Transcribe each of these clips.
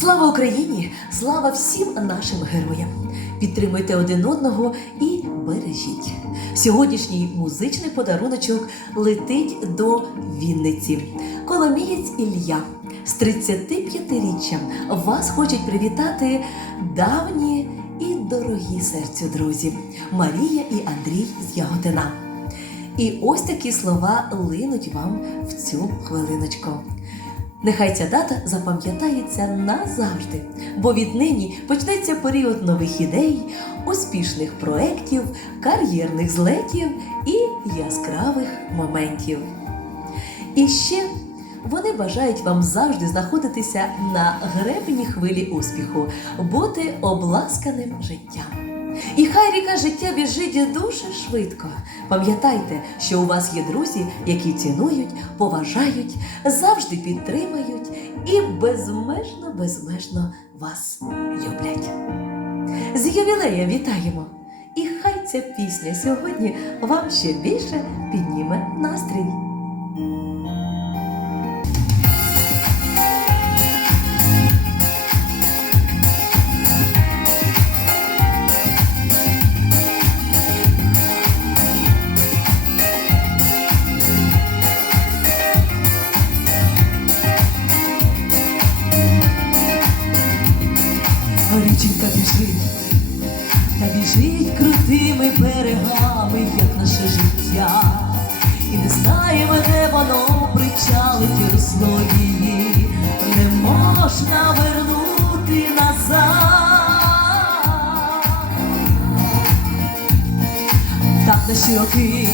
Слава Україні! Слава всім нашим героям! Підтримуйте один одного і бережіть. Сьогоднішній музичний подаруночок летить до Вінниці. Коломієць Ілля з 35-річчям вас хочуть привітати давні і дорогі серцю друзі Марія і Андрій з Яготина. І ось такі слова линуть вам в цю хвилиночку. Нехай ця дата запам'ятається назавжди, бо віднині почнеться період нових ідей, успішних проєктів, кар'єрних злетів і яскравих моментів. І ще вони бажають вам завжди знаходитися на гребені хвилі успіху, бути обласканим життям. І хай ріка життя біжить дуже швидко. Пам'ятайте, що у вас є друзі, які цінують, поважають, завжди підтримають і безмежно, безмежно вас люблять. З ювілеєм вітаємо! І хай ця пісня сьогодні вам ще більше підніме настрій. Біжить, та біжить крутими берегами, як наше життя, і не знаємо, де воно причалить і русло її, не можна вернути назад. Так наші роки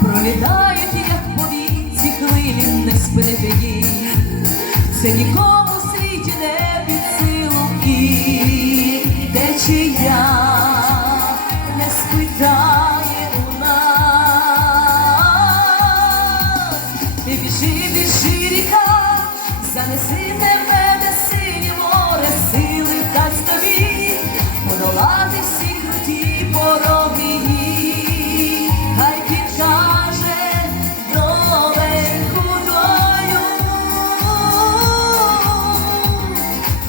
пролітають, як повіці хвилі, не спинити їх. Це нікому занеси тебе, де синє море, сили дасть тобі подолати всі круті пороги. Хай підкаже новеньку твою.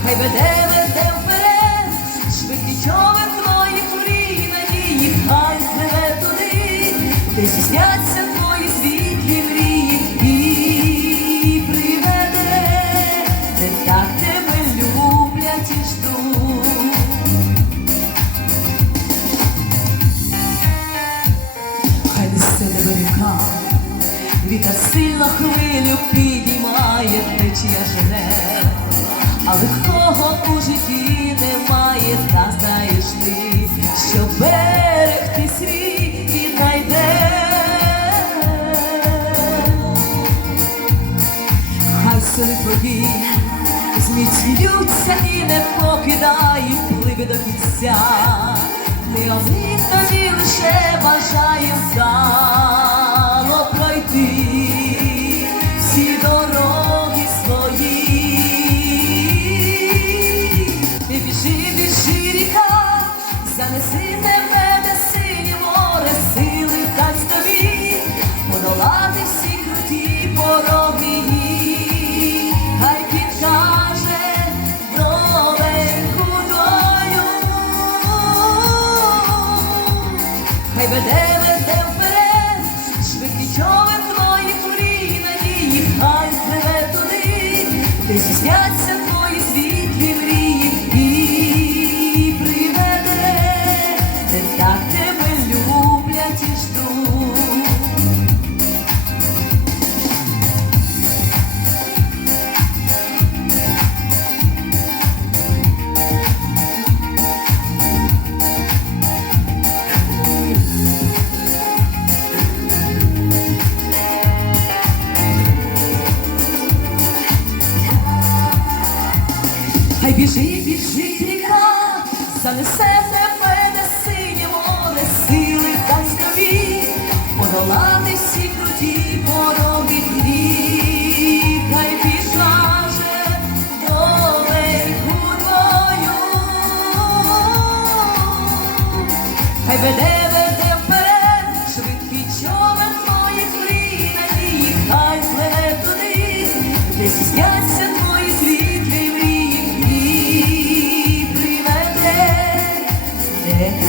Хай веде, веде вперед, швидкий човен твоїх мрій надії, хай пливе туди, де здійсняться сильно хвилю підіймає, течія жене. Але хто у житті немає, та знаєш ти, що берег ти свій віднайде. Хай сили твої зміцнюються і не покидають пливи до кінця. Ми один тоді лише вдало веде, веде вперед, човен твоїх мрій надії, хай пливе туди, де зісняться твої світлі мрії і приведе, Біжить ріка, занесе тебе на синє море, сили тобі подолати всі круті пороги гріх. Хай веде ¿eh?